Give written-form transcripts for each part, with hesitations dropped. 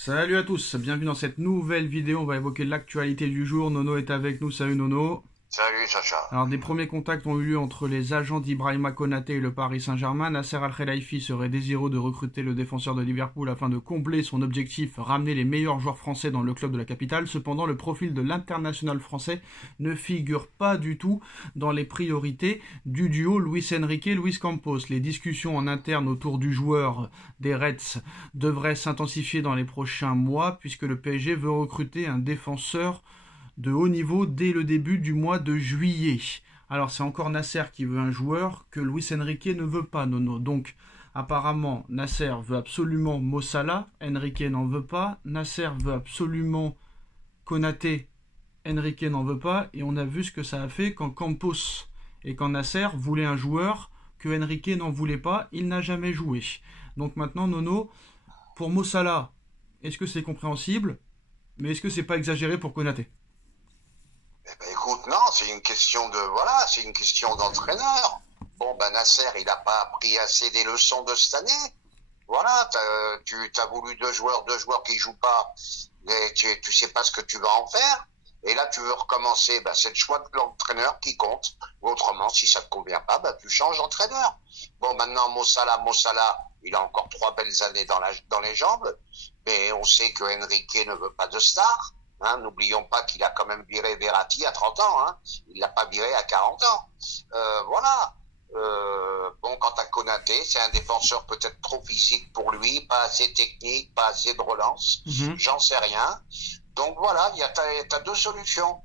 Salut à tous, bienvenue dans cette nouvelle vidéo. On va évoquer l'actualité du jour. Nono est avec nous. Salut Nono. Salut Sacha. Alors, des premiers contacts ont eu lieu entre les agents d'Ibrahima Konaté et le Paris Saint-Germain. Nasser Al-Khelaifi serait désireux de recruter le défenseur de Liverpool afin de combler son objectif, ramener les meilleurs joueurs français dans le club de la capitale. Cependant, le profil de l'international français ne figure pas du tout dans les priorités du duo Luis Enrique-Luis Campos. Les discussions en interne autour du joueur des Reds devraient s'intensifier dans les prochains mois puisque le PSG veut recruter un défenseur de haut niveau dès le début du mois de juillet. Alors c'est encore Nasser qui veut un joueur que Luis Enrique ne veut pas, Nono. Donc apparemment Nasser veut absolument Mo Salah, Enrique n'en veut pas. Nasser veut absolument Konaté, Enrique n'en veut pas. Et on a vu ce que ça a fait quand Campos et quand Nasser voulaient un joueur que Enrique n'en voulait pas. Il n'a jamais joué. Donc maintenant Nono, pour Mo Salah, est-ce que c'est compréhensible? Mais est-ce que c'est pas exagéré pour Konaté? Eh ben écoute, non, c'est une question c'est une question d'entraîneur. Bon, ben Nasser, il n'a pas appris assez des leçons de cette année. Voilà, tu as voulu deux joueurs qui jouent pas, et tu sais pas ce que tu vas en faire. Et là, tu veux recommencer, ben c'est le choix de l'entraîneur qui compte. Ou autrement, si ça te convient pas, ben tu changes d'entraîneur. Bon, maintenant, Mo Salah, il a encore 3 belles années dans les jambes, mais on sait que Enrique ne veut pas de star. Hein, n'oublions pas qu'il a quand même viré Verratti à 30 ans. Hein. Il l'a pas viré à 40 ans. Voilà. Bon, quant à Konaté, c'est un défenseur peut-être trop physique pour lui, pas assez technique, pas assez de relance. J'en sais rien. Donc voilà, t'as 2 solutions.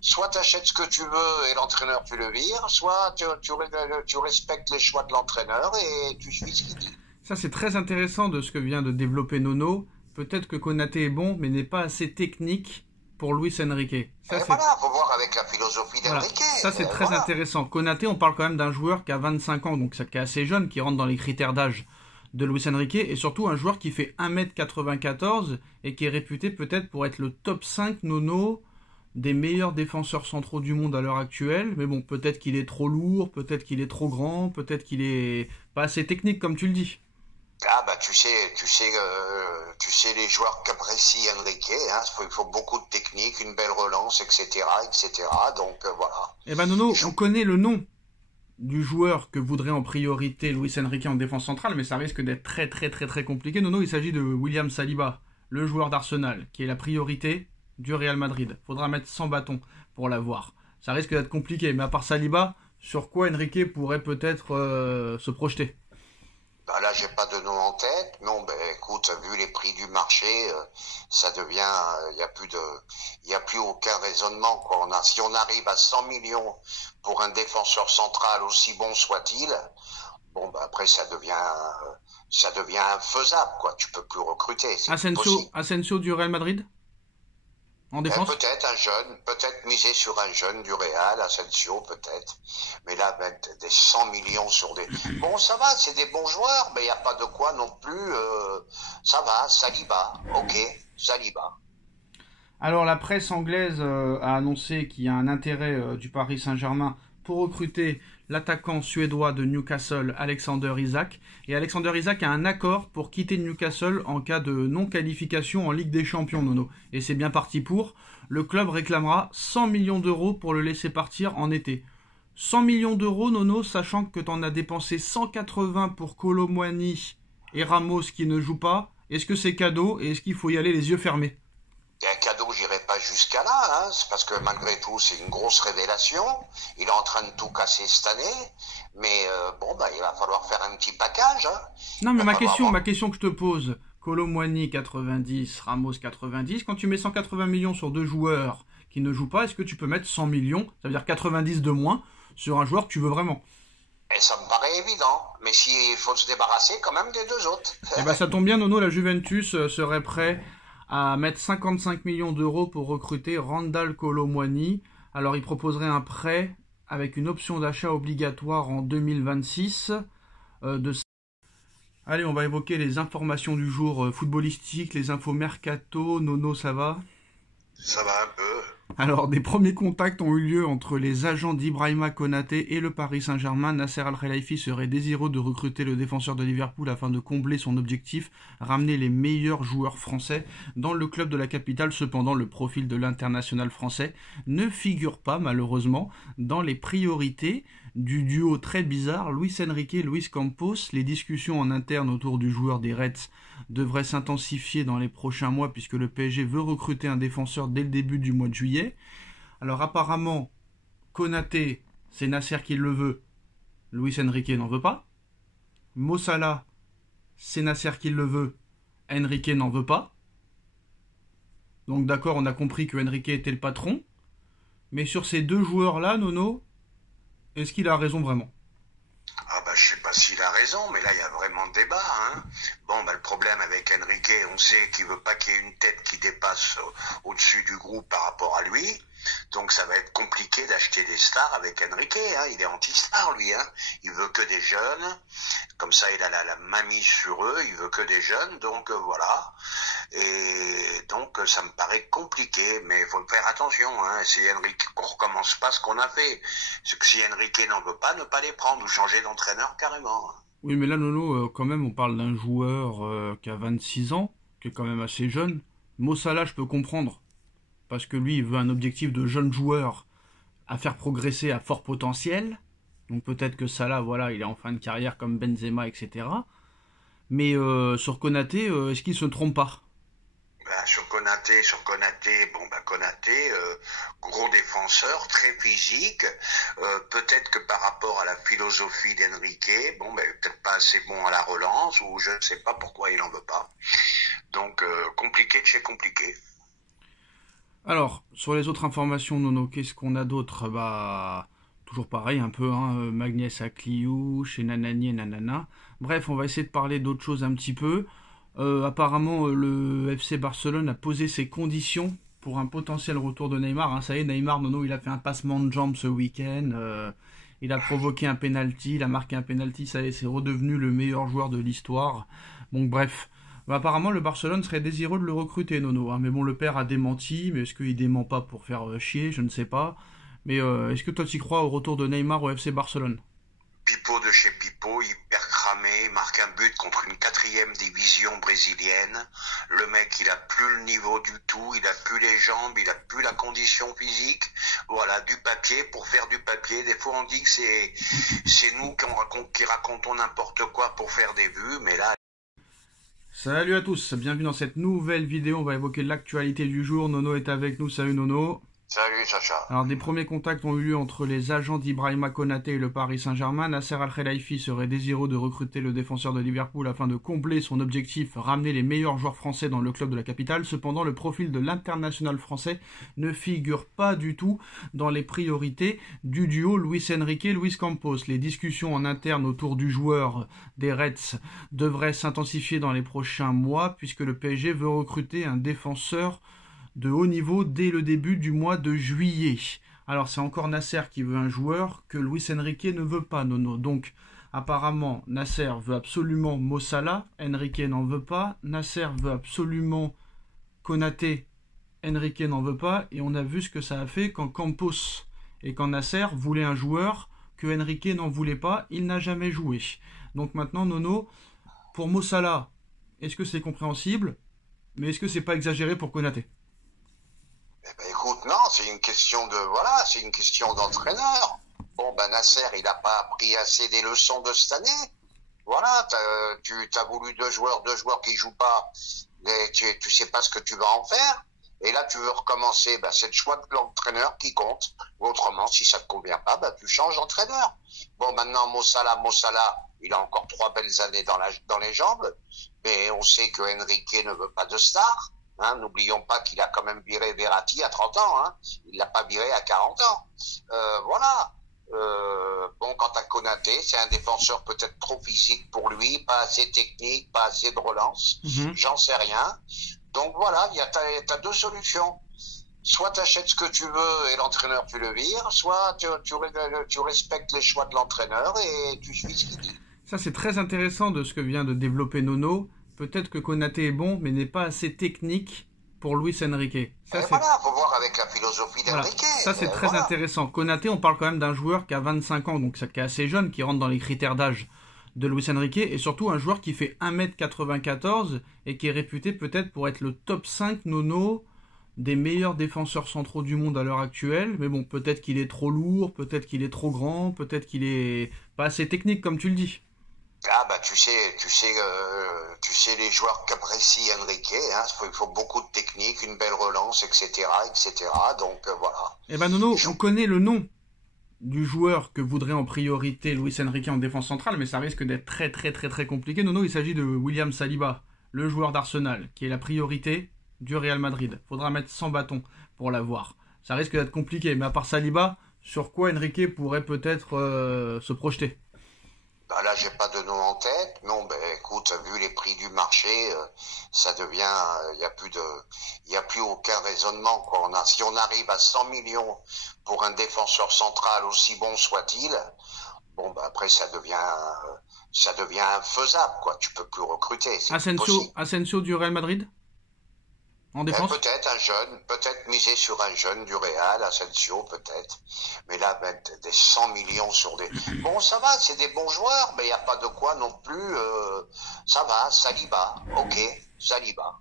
Soit tu achètes ce que tu veux et l'entraîneur tu le vires, soit tu respectes les choix de l'entraîneur et tu suis ce qu'il dit. Ça c'est très intéressant de ce que vient de développer Nono. Peut-être que Konaté est bon, mais n'est pas assez technique pour Luis Enrique. Ça, voilà, faut voir avec la philosophie d'Enrique. Voilà. Ça, c'est très intéressant. Konaté, on parle quand même d'un joueur qui a 25 ans, donc qui est assez jeune, qui rentre dans les critères d'âge de Luis Enrique, et surtout un joueur qui fait 1m94 et qui est réputé peut-être pour être le top 5 Nono des meilleurs défenseurs centraux du monde à l'heure actuelle. Mais bon, peut-être qu'il est trop lourd, peut-être qu'il est trop grand, peut-être qu'il est pas assez technique, comme tu le dis. Ah bah tu sais les joueurs qu'apprécie Enrique, hein, il faut beaucoup de technique, une belle relance, etc. Donc voilà. Eh ben Nono, on connaît le nom du joueur que voudrait en priorité Luis Enrique en défense centrale, mais ça risque d'être très compliqué. Nono, il s'agit de William Saliba, le joueur d'Arsenal, qui est la priorité du Real Madrid. Faudra mettre 100 bâtons pour l'avoir. Ça risque d'être compliqué, mais à part Saliba, sur quoi Enrique pourrait peut-être se projeter? Bah là, j'ai pas de nom en tête. Non, ben écoute, vu les prix du marché, ça devient, il y a plus aucun raisonnement, quoi. Si on arrive à 100 millions pour un défenseur central aussi bon soit-il, bon, ben après ça devient infaisable, quoi. Tu peux plus recruter. Asensio du Real Madrid en défense? Peut-être un jeune, peut-être miser sur un jeune du Real, Asensio peut-être. Mais là, mettre des 100 millions sur des... Bon, ça va, c'est des bons joueurs, mais il n'y a pas de quoi non plus... Ça va, Saliba, ok, Saliba. Alors la presse anglaise a annoncé qu'il y a un intérêt du Paris Saint-Germain pour recruter l'attaquant suédois de Newcastle, Alexander Isak. Et Alexander Isak a un accord pour quitter Newcastle en cas de non-qualification en Ligue des Champions, Nono. Et c'est bien parti pour. Le club réclamera 100 millions d'euros pour le laisser partir en été. 100 millions d'euros, Nono, sachant que tu en as dépensé 180 pour Kolo Muani et Ramos qui ne jouent pas. Est-ce que c'est cadeau et est-ce qu'il faut y aller les yeux fermés? Un cadeau, j'irai pas jusqu'à là, hein. C'est parce que malgré tout, c'est une grosse révélation. Il est en train de tout casser cette année, mais bon, bah, il va falloir faire un petit package. Hein. Non, mais ma question que je te pose, Kolo Muani 90, Ramos 90, quand tu mets 180 millions sur 2 joueurs qui ne jouent pas, est-ce que tu peux mettre 100 millions, ça veut dire 90 de moins, sur un joueur que tu veux vraiment? Et ça me paraît évident, mais s'il faut se débarrasser quand même des 2 autres. Eh ben, ça tombe bien, Nono, la Juventus serait prêt à mettre 55 millions d'euros pour recruter Randal Kolo Muani. Alors il proposerait un prêt avec une option d'achat obligatoire en 2026 Allez, on va évoquer les informations du jour footballistiques, les infos mercato. Nono, ça va? Ça va un peu. Alors, des premiers contacts ont eu lieu entre les agents d'Ibrahima Konaté et le Paris Saint-Germain. Nasser Al-Khelaifi serait désireux de recruter le défenseur de Liverpool afin de combler son objectif, ramener les meilleurs joueurs français dans le club de la capitale. Cependant, le profil de l'international français ne figure pas, malheureusement, dans les priorités du duo très bizarre Luis Enrique et Luis Campos. Les discussions en interne autour du joueur des Reds devraient s'intensifier dans les prochains mois puisque le PSG veut recruter un défenseur dès le début du mois de juillet. Alors apparemment, Konaté, c'est Nasser qui le veut, Luis Enrique n'en veut pas. Mo Salah, c'est Nasser qui le veut, Enrique n'en veut pas. Donc d'accord, on a compris que Enrique était le patron. Mais sur ces deux joueurs-là, Nono, est-ce qu'il a raison vraiment? Ah bah je sais pas s'il a raison, mais là il y a vraiment débat, hein. Bon bah le problème avec Enrique, on sait qu'il veut pas qu'il y ait une tête qui dépasse au-dessus du groupe par rapport à lui. Donc ça va être compliqué d'acheter des stars avec Enrique, hein. Il est anti-star lui, hein. Il veut que des jeunes, comme ça il a la main mise sur eux, il veut que des jeunes, donc voilà. Et donc ça me paraît compliqué, mais il faut faire attention, hein. Si Enrique, qu'on recommence pas ce qu'on a fait. C'est que si Enrique n'en veut pas, ne pas les prendre ou changer d'entraîneur carrément. Oui, mais là, Nono, quand même, on parle d'un joueur qui a 26 ans, qui est quand même assez jeune. Mo Salah, je peux comprendre. Parce que lui, il veut un objectif de jeune joueur à faire progresser à fort potentiel. Donc peut-être que Salah, voilà, il est en fin de carrière comme Benzema, etc. Mais sur Konaté, est-ce qu'il se trompe pas? Bah, sur Konaté, bon bah Konaté, gros défenseur, très physique. Peut-être que par rapport à la philosophie d'Enrique, bon bah peut-être pas assez bon à la relance, ou je ne sais pas pourquoi il en veut pas. Donc compliqué de chez compliqué. Alors, sur les autres informations, Nono, qu'est-ce qu'on a d'autre? Bah, toujours pareil, un peu, hein, Magnès à Cliou, chez Nanani et Nanana. Bref, on va essayer de parler d'autres choses un petit peu. Apparemment, le FC Barcelone a posé ses conditions pour un potentiel retour de Neymar. Hein. Ça y est, Neymar, Nono, il a fait un passement de jambes ce week-end. Il a provoqué un penalty, il a marqué un penalty. Ça y est, c'est redevenu le meilleur joueur de l'histoire. Donc bref. Bah, apparemment, le Barcelone serait désireux de le recruter, Nono. Hein. Mais bon, le père a démenti. Mais est-ce qu'il dément pas pour faire chier? Je ne sais pas. Mais est-ce que toi, tu crois au retour de Neymar au FC Barcelone? Pipo de chez Pipo, hyper cramé, marque un but contre une 4e division brésilienne. Le mec, il a plus le niveau du tout, il a plus les jambes, il a plus la condition physique. Voilà, du papier pour faire du papier. Des fois, on dit que c'est nous qui racontons n'importe quoi pour faire des vues, mais là... Salut à tous, bienvenue dans cette nouvelle vidéo. On va évoquer l'actualité du jour. Nono est avec nous. Salut Nono. Salut Sacha. Alors, des premiers contacts ont eu lieu entre les agents d'Ibrahima Konaté et le Paris Saint-Germain. Nasser Al-Khelaifi serait désireux de recruter le défenseur de Liverpool afin de combler son objectif, ramener les meilleurs joueurs français dans le club de la capitale. Cependant, le profil de l'international français ne figure pas du tout dans les priorités du duo Luis Enrique et Luis Campos. Les discussions en interne autour du joueur des Reds devraient s'intensifier dans les prochains mois puisque le PSG veut recruter un défenseur de haut niveau dès le début du mois de juillet. Alors c'est encore Nasser qui veut un joueur que Luis Enrique ne veut pas, Nono. Donc apparemment Nasser veut absolument Mo Salah, Enrique n'en veut pas. Nasser veut absolument Konaté, Enrique n'en veut pas. Et on a vu ce que ça a fait quand Campos et quand Nasser voulaient un joueur que Enrique n'en voulait pas. Il n'a jamais joué. Donc maintenant Nono, pour Mo Salah, est-ce que c'est compréhensible? Mais est-ce que c'est pas exagéré pour Konaté? Eh ben écoute, non, c'est une question c'est une question d'entraîneur. Bon, ben Nasser, il n'a pas appris assez des leçons de cette année. Voilà, tu as voulu deux joueurs qui jouent pas, mais tu sais pas ce que tu vas en faire. Et là, tu veux recommencer, ben c'est le choix de l'entraîneur qui compte. Ou autrement, si ça te convient pas, ben tu changes d'entraîneur. Bon, maintenant, Mo Salah, il a encore 3 belles années dans les jambes, mais on sait que Enrique ne veut pas de star. Hein, n'oublions pas qu'il a quand même viré Verratti à 30 ans. Hein. Il l'a pas viré à 40 ans. Voilà. Bon, quant à Konaté, c'est un défenseur peut-être trop physique pour lui, pas assez technique, pas assez de relance. J'en sais rien. Donc voilà, t'as 2 solutions. Soit tu achètes ce que tu veux et l'entraîneur tu le vires, soit tu respectes les choix de l'entraîneur et tu suis ce qu'il dit. Ça c'est très intéressant de ce que vient de développer Nono. Peut-être que Konaté est bon, mais n'est pas assez technique pour Luis Enrique. Ça, voilà, faut voir avec la philosophie Voilà. d'Enrique. Ça, c'est très intéressant. Konaté, on parle quand même d'un joueur qui a 25 ans, donc qui est assez jeune, qui rentre dans les critères d'âge de Luis Enrique, et surtout un joueur qui fait 1m94 et qui est réputé peut-être pour être le top 5 nono des meilleurs défenseurs centraux du monde à l'heure actuelle. Mais bon, peut-être qu'il est trop lourd, peut-être qu'il est trop grand, peut-être qu'il est pas assez technique, comme tu le dis. Ah bah tu sais les joueurs qu'apprécie Enrique, hein, il faut beaucoup de technique, une belle relance, etc., etc. Donc voilà. Eh ben Nono, on connaît le nom du joueur que voudrait en priorité Luis Enrique en défense centrale, mais ça risque d'être très très très très compliqué. Nono, il s'agit de William Saliba, le joueur d'Arsenal, qui est la priorité du Real Madrid. Faudra mettre 100 bâtons pour l'avoir. Ça risque d'être compliqué, mais à part Saliba, sur quoi Enrique pourrait peut-être se projeter? Bah là, j'ai pas de nom en tête. Non, ben écoute, vu les prix du marché, ça devient, il y a plus aucun raisonnement, quoi. Si on arrive à 100 millions pour un défenseur central aussi bon soit-il, bon, ben après ça devient infaisable, quoi. Tu peux plus recruter. Asensio du Real Madrid en défense? Peut-être miser sur un jeune du Real, Asensio, peut-être. Mais là, mettre des 100 millions sur des... Bon, ça va, c'est des bons joueurs, mais il n'y a pas de quoi non plus... ça va, Saliba, ok, Saliba.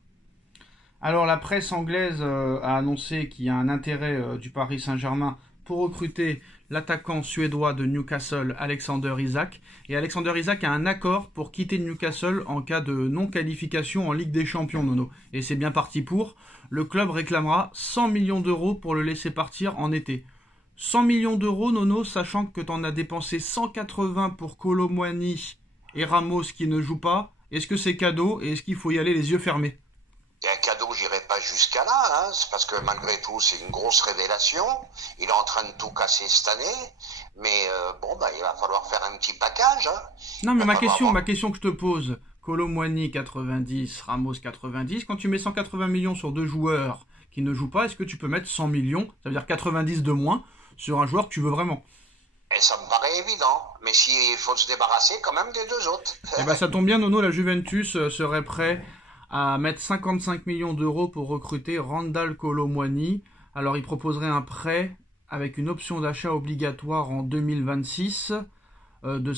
Alors, la presse anglaise a annoncé qu'il y a un intérêt du Paris Saint-Germain pour recruter l'attaquant suédois de Newcastle, Alexander Isak. Et Alexander Isak a un accord pour quitter Newcastle en cas de non-qualification en Ligue des Champions, Nono. Et c'est bien parti pour. Le club réclamera 100 millions d'euros pour le laisser partir en été. 100 millions d'euros, Nono, sachant que tu en as dépensé 180 pour Kolo Muani et Ramos qui ne jouent pas. Est-ce que c'est cadeau et est-ce qu'il faut y aller les yeux fermés? Et un cadeau, j'irai pas jusqu'à là, hein. C'est parce que malgré tout, c'est une grosse révélation. Il est en train de tout casser cette année, mais bon, bah, il va falloir faire un petit package, hein. Non, mais ma question que je te pose, Kolo Muani 90, Ramos 90, quand tu mets 180 millions sur deux joueurs qui ne jouent pas, est-ce que tu peux mettre 100 millions, ça veut dire 90 de moins, sur un joueur que tu veux vraiment? Et ça me paraît évident, mais s'il faut se débarrasser quand même des deux autres. Eh ben, ça tombe bien, Nono, la Juventus serait prêt à mettre 55 millions d'euros pour recruter Randal Kolo Muani. Alors, il proposerait un prêt avec une option d'achat obligatoire en 2026 de